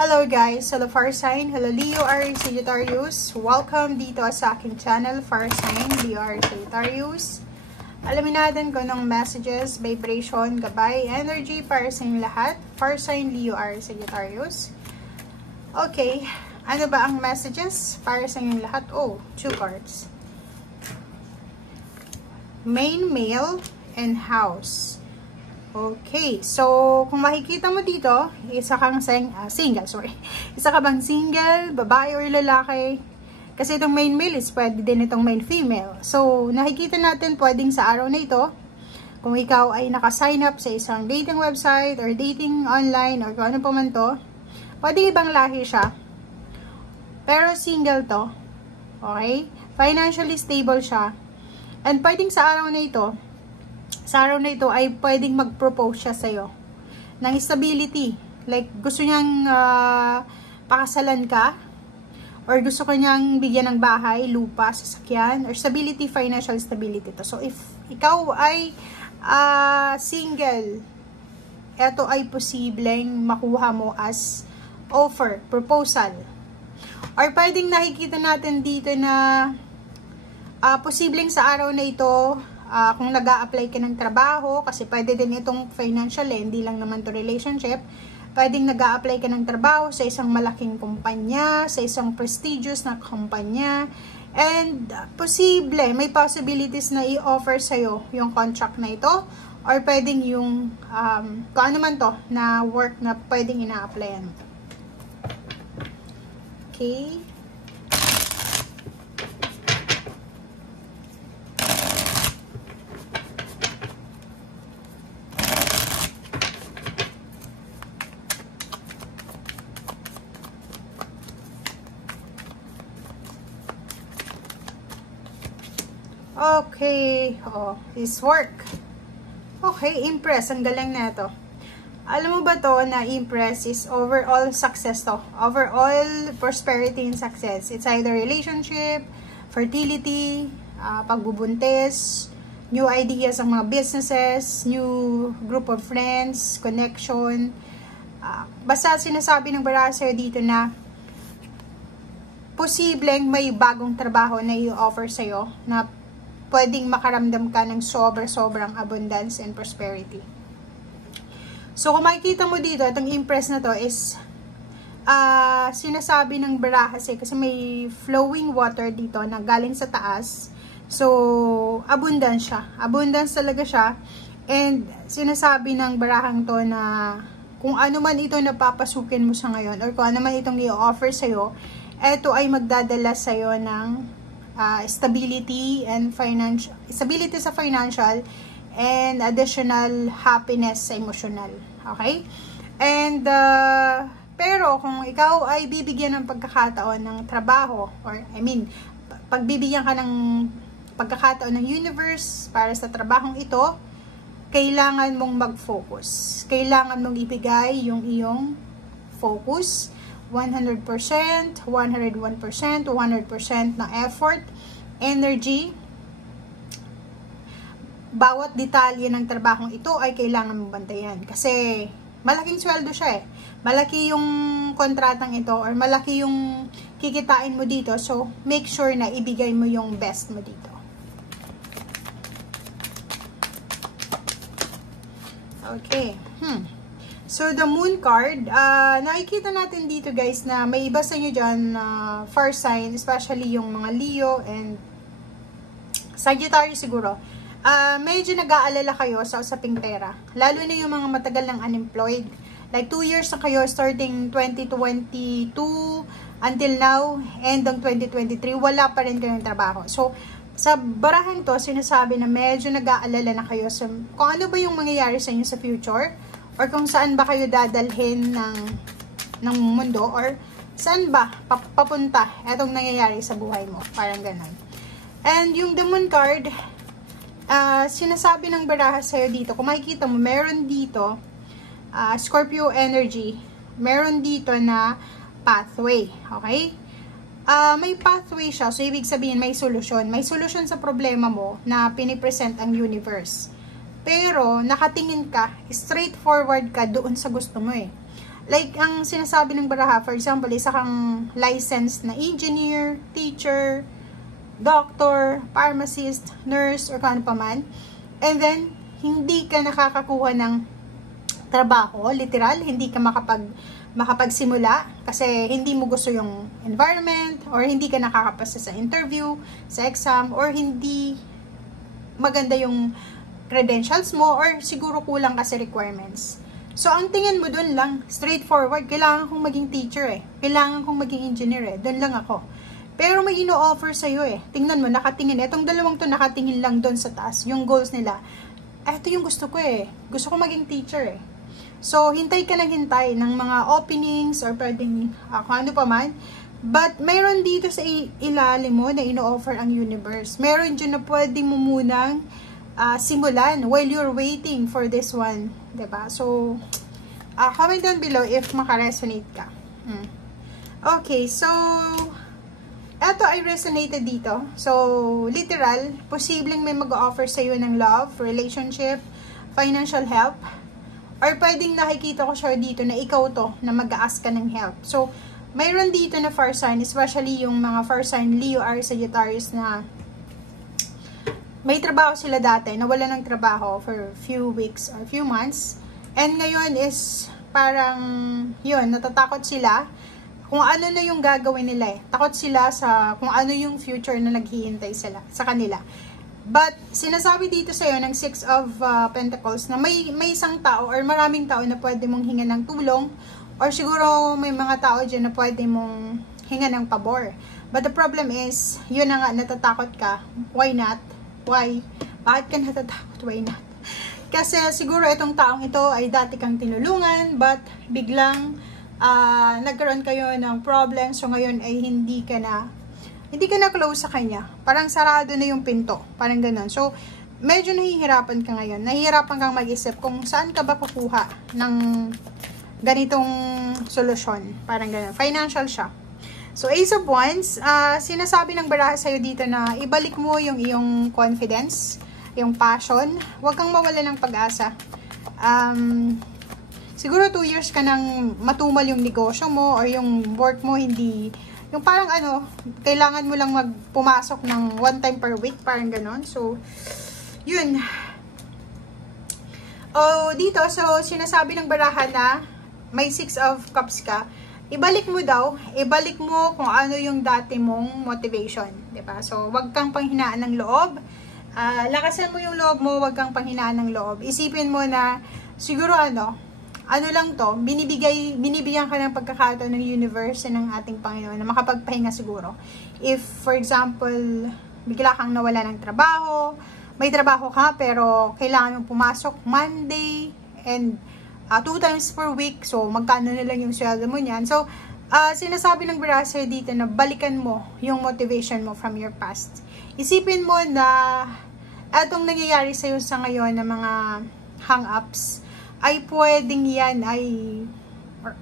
Hello guys! Hello Fire Sign! Hello Leo, Aries, Sagittarius! Welcome dito sa aking channel, Fire Sign, Leo, Aries, Sagittarius. Alamin natin kung anong messages, vibration, gabay, energy para sa inyong lahat. Fire Sign, Leo, Aries, Sagittarius. Okay, ano ba ang messages para sa inyong lahat? Oh, 2 cards. Main, male, and house. Okay, so kung makikita mo dito, isa kang single, sorry. Isa ka bang single, babae or lalaki? Kasi itong main male is pwede din itong main female. So, nakikita natin pwedeng sa araw na ito, kung ikaw ay naka-sign up sa isang dating website or dating online or kung ano pa man to, pwede ibang lahi siya. Pero single to. Okay? Financially stable siya. And pwedeng sa araw na ito, ay pwedeng mag-propose siya sa'yo ng stability. Like, gusto niyang pakasalan ka, or gusto ko niyang bigyan ng bahay, lupa, sasakyan, or stability, financial stability to. So, if ikaw ay single, ito ay posibleng makuha mo as offer, proposal. Or pwedeng nakikita natin dito na posibleng sa araw na ito, kung nag-a-apply ka ng trabaho, kasi pwede din itong financial, hindi lang naman to relationship, pwedeng nag-a-apply ka ng trabaho sa isang malaking kumpanya, sa isang prestigious na kumpanya, and posible, may possibilities na i-offer sa'yo yung contract na ito, or pwedeng yung, kung ano man to, na work na pwedeng ina-applyan. Okay. Okay, his work. Okay, impress. Ang galing na ito. Alam mo ba to na impress is overall success to. Overall prosperity and success. It's either relationship, fertility, pagbubuntis, new ideas ng mga businesses, new group of friends, connection. Basta sinasabi ng Baraser dito na posibleng may bagong trabaho na i-offer sa'yo na pwedeng makaramdam ka ng sobrang abundance and prosperity. So, kung makikita mo dito, itong impress na to is sinasabi ng baraha kasi may flowing water dito na galing sa taas. So, abundance siya. Abundance talaga siya. And sinasabi ng barahang to na kung ano man ito na papasukin mo sa ngayon or kung ano man itong i-offer sa'yo, ito ay magdadala sa'yo ng stability and stability sa financial and additional happiness sa emotional. Okay? And pero kung ikaw ay bibigyan ng pagkakataon ng trabaho, or pagbibigyan ka ng pagkakataon ng universe para sa trabahong ito, kailangan mong mag-focus. Kailangan mong ibigay yung iyong focus 100%, 101%, 200% na effort, energy. Bawat detalye ng trabahong ito ay kailangan mong bantayan. Kasi malaking sweldo siya eh. Malaki yung kontratang ito or malaki yung kikitain mo dito. So, make sure na ibigay mo yung best mo dito. Okay. So, the moon card, nakikita natin dito guys na may iba sa inyo dyan fire sign, especially yung mga Leo and Sagittarius siguro. Medyo nag-aalala kayo sa usaping pera. Lalo na yung mga matagal ng unemployed. Like 2 years na kayo starting 2022 until now, end ng 2023, wala pa rin kayong trabaho. So, sa barahan to, sinasabi na medyo nag-aalala na kayo sa kung ano ba yung mangyayari sa inyo sa future, or kung saan ba kayo dadalhin ng mundo, or saan ba papunta etong nangyayari sa buhay mo. Parang ganun. And yung the moon card, sinasabi ng baraha sa'yo dito, kung makikita mo, meron dito, Scorpio energy, meron dito na pathway. Okay? May pathway siya, so ibig sabihin may solusyon. May solusyon sa problema mo na pinipresent ang universe. Pero, nakatingin ka, straightforward ka doon sa gusto mo eh. Like, ang sinasabi ng baraha, for example, isa kang licensed na engineer, teacher, doctor, pharmacist, nurse, or kung ano pa man. And then, hindi ka nakakakuha ng trabaho, literal, hindi ka makapagsimula kasi hindi mo gusto yung environment, or hindi ka nakakapasa sa interview, sa exam, or hindi maganda yung credentials mo, or siguro kulang kasi requirements. So, ang tingin mo dun lang, straightforward, kailangan kong maging teacher kailangan kong maging engineer dun lang ako. Pero may ino-offer sa'yo tingnan mo, nakatingin, etong dalawang to nakatingin lang dun sa taas, yung goals nila. Eto yung gusto ko gusto ko maging teacher So, hintay ka ng hintay ng mga openings, or pwedeng kung ano pa man. But, mayroon dito sa ilalim mo na ino-offer ang universe. Meron dyan na pwede mo munang simulan while you're waiting for this one. Diba? So, comment down below if makaresonate ka. Okay, so, eto ay resonated dito. So, literal, posibleng may mag-offer sa'yo ng love, relationship, financial help, or pwedeng nakikita ko siya dito na ikaw to, na mag-a-ask ka ng help. So, mayroon dito na fire sign, especially yung mga fire sign, Leo, Aries, Sagittarius, na may trabaho sila dati, nawala ng trabaho for few weeks or few months. And ngayon is parang, yun, natatakot sila kung ano na yung gagawin nila Takot sila sa kung ano yung future na naghihintay sila sa kanila. But, sinasabi dito sa'yo ng Six of Pentacles na may isang tao or maraming tao na pwede mong hinga ng tulong, or siguro may mga tao dyan na pwede mong hinga ng pabor. But the problem is, yun na nga, natatakot ka. Why not? Why? Bakit ka natatakot? Why not? Kasi siguro itong taong ito ay dati kang tinulungan, but biglang nagkaroon kayo ng problem, so ngayon ay hindi ka na close sa kanya. Parang sarado na yung pinto. Parang ganun. So, medyo nahihirapan ka ngayon. Nahihirapan kang mag-isip kung saan ka ba kukuha ng ganitong solusyon. Parang ganun. Financial siya. So, Ace of Wands, sinasabi ng baraha sa'yo dito na ibalik mo yung iyong confidence, yung passion. Huwag kang mawala ng pag-asa. Siguro 2 years ka nang matumal yung negosyo mo or yung work mo, hindi, yung parang kailangan mo lang magpumasok ng 1 time per week, parang ganon. So, yun. Dito, so, sinasabi ng baraha na may 6 of Cups ka. Ibalik mo daw, ibalik mo kung ano yung dati mong motivation. Diba? So, wag kang panghinaan ng loob. Lakasan mo yung loob mo, wag kang panghinaan ng loob. Isipin mo na, siguro ano lang to, binibigyan ka ng pagkakataon ng universe ng ating Panginoon na makapagpahinga siguro. If, for example, bigla kang nawala ng trabaho, may trabaho ka pero kailangan mong pumasok Monday and 2 times per week, so magkano na lang yung sweldo mo niyan. So, sinasabi ng brasser dito na balikan mo yung motivation mo from your past. Isipin mo na atong nangyayari sa'yo sa ngayon na mga hang-ups, ay pwedeng yan ay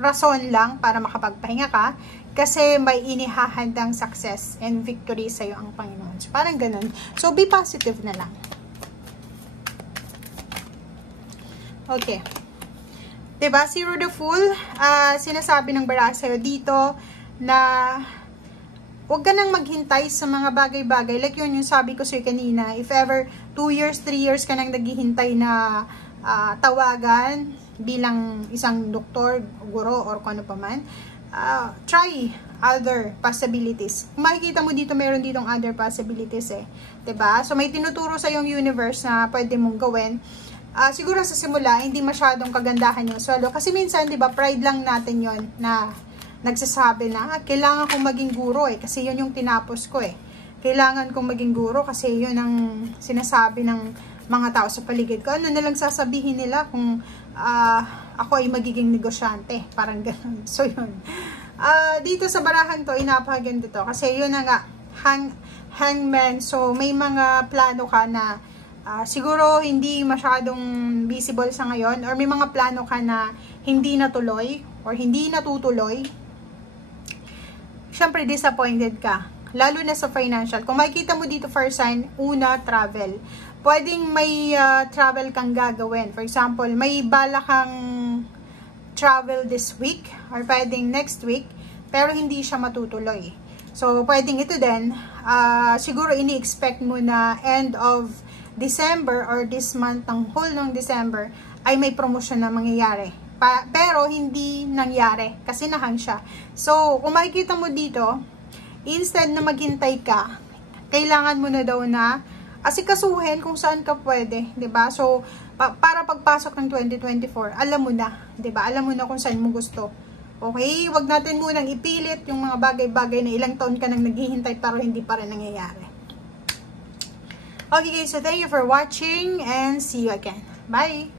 rason lang para makapagpahinga ka kasi may inihahandang success and victory sa'yo ang Panginoon. So, parang ganun. So, be positive na lang. Okay. Diba? Zero the Fool, sinasabi ng baraha sa'yo dito na huwag ka nang maghintay sa mga bagay-bagay. Like yun, yung sabi ko sa'yo kanina, if ever 2 years, 3 years ka nang naghihintay na tawagan bilang isang doktor, guro, or kung ano pa man, try other possibilities. Kung makikita mo dito, meron ditong other possibilities diba? So, may tinuturo sa yung universe na pwede mong gawin. Siguro sa simula, hindi masyadong kagandahan yung sweldo. Kasi minsan, diba, pride lang natin yon na nagsasabi na, kailangan kong maging guro kasi yun yung tinapos ko Kailangan kong maging guro kasi yun ang sinasabi ng mga tao sa paligid ko. Ano na lang sasabihin nila kung ako ay magiging negosyante. Parang ganun. So, yun. Dito sa barahan to, napakaganda to. Kasi yun na nga, hangman. So, may mga plano ka na siguro hindi masyadong visible sa ngayon. Or may mga plano ka na hindi natuloy or hindi natutuloy. Siyempre, disappointed ka. Lalo na sa financial. Kung makikita mo dito, first sign, una, travel. Pwedeng may travel kang gagawin. For example, may bala kang travel this week or pwedeng next week, pero hindi siya matutuloy. So, pwedeng ito din, siguro ini-expect mo na end of December or this month, ng whole ng December, ay may promotion na mangyayari. Pero hindi nangyari kasi nahang siya. So, kung makikita mo dito, instead na maghintay ka, kailangan mo na daw na asikasuhin kung saan ka pwede, 'di ba? So, para pagpasok ng 2024, alam mo na, 'di ba? Alam mo na kung saan mo gusto. Okay? Wag natin munang ipilit yung mga bagay-bagay na ilang taon ka nang naghihintay pero hindi pa rin nangyayari. Okay guys, so thank you for watching and see you again. Bye!